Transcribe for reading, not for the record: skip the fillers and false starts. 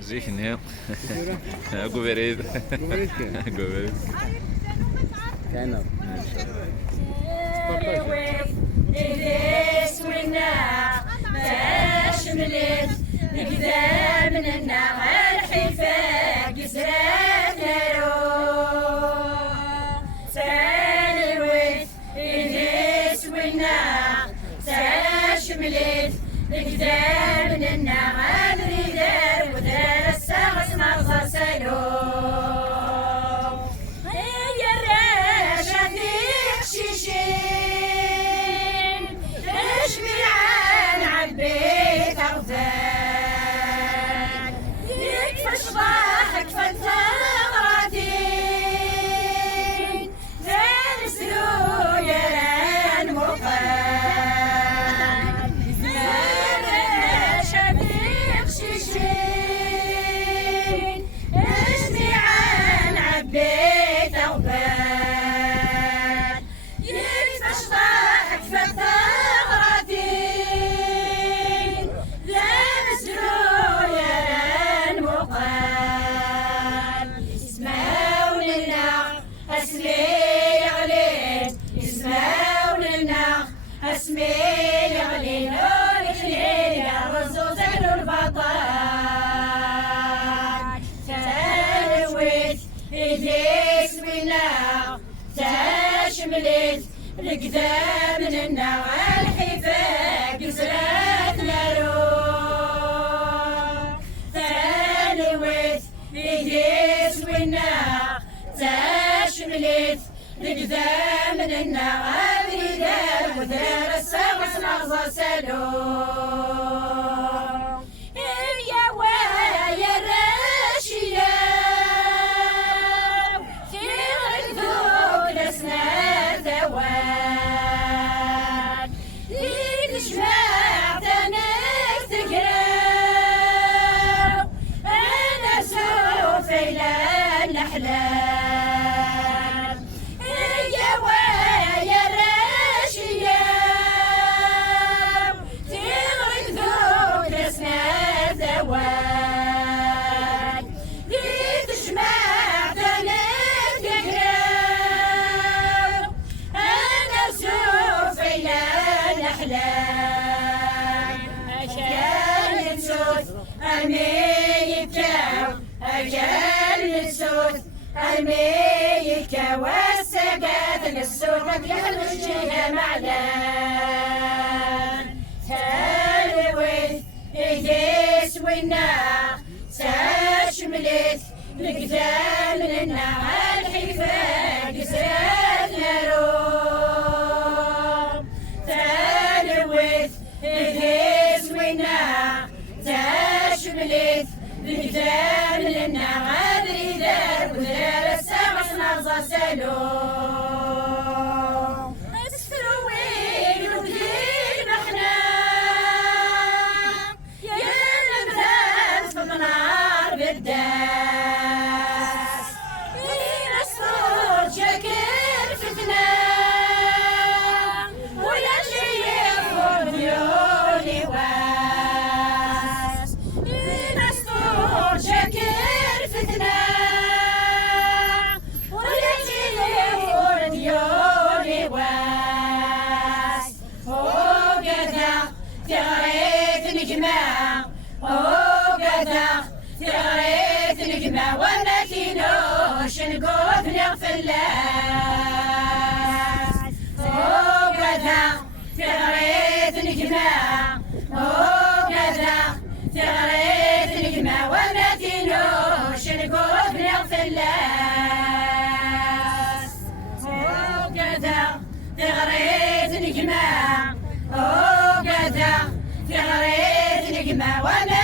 زين يا قبريد قبريد كأنه إليس والنار تشملت نقدر من النار الحفاق يسرات نروح سالويت إليس والنار تشملت نقدر من النار الردار ودار السغس مرضى سالوه هي الراشة فيك شيشين اشبيعان عبيت أغفال يكفى شباحك فانتغراتين زين سلويا المقال الراشة فيك شيشين اشبيعان عبيت أغفال يكفى شباحك فالثغرتين لابس رؤيا المقال يسمعون النار اسمي يغلين يسمعون النار اسمي يغلين والخليل يا الرزوز علو البطال تلويت ايديك بالنار تشملت القدام من النار الحفاق زرات نروح تلويت ايديك بالنار تشملت القدام من النار الرداء وذار السغس مغزى سلوم يا ويا الراشية في الذوق لسنا ذوان ليك جماعة ناس تقراو أنا سوف إلى الأحلام يا ويا الراشية في الذوق لسنا ذوان ليك جماعة ناس تقراو أنا سوف إلى الأحلام أجل السوس الميكاو أجل السوس الميكاو والسقات للسوق يخرجها معلان تلويت إيديس والنار تشملت القدام من النار الحفاق زرات نروم تلويت إيديس والنار تشملت القدام من النار الرداء وذار السغس مرضى سلوم السرويل ودين محنام يا المثال في النار بالداس فين الصوت شكل فتنة ويا شيخ وديوني واس فين الصوت شكل فتنة ويا شيخ وديوني واس وقدا تغريت نجمة وقدا تغريت نجمة وما تينوش نقول نغفل لاس وقدا تغريت نجمة وقدا تغريت نجمة وما تينوش نقول نغفل لاس وقدا تغريت نجمة وقدا تغريت نجمة وما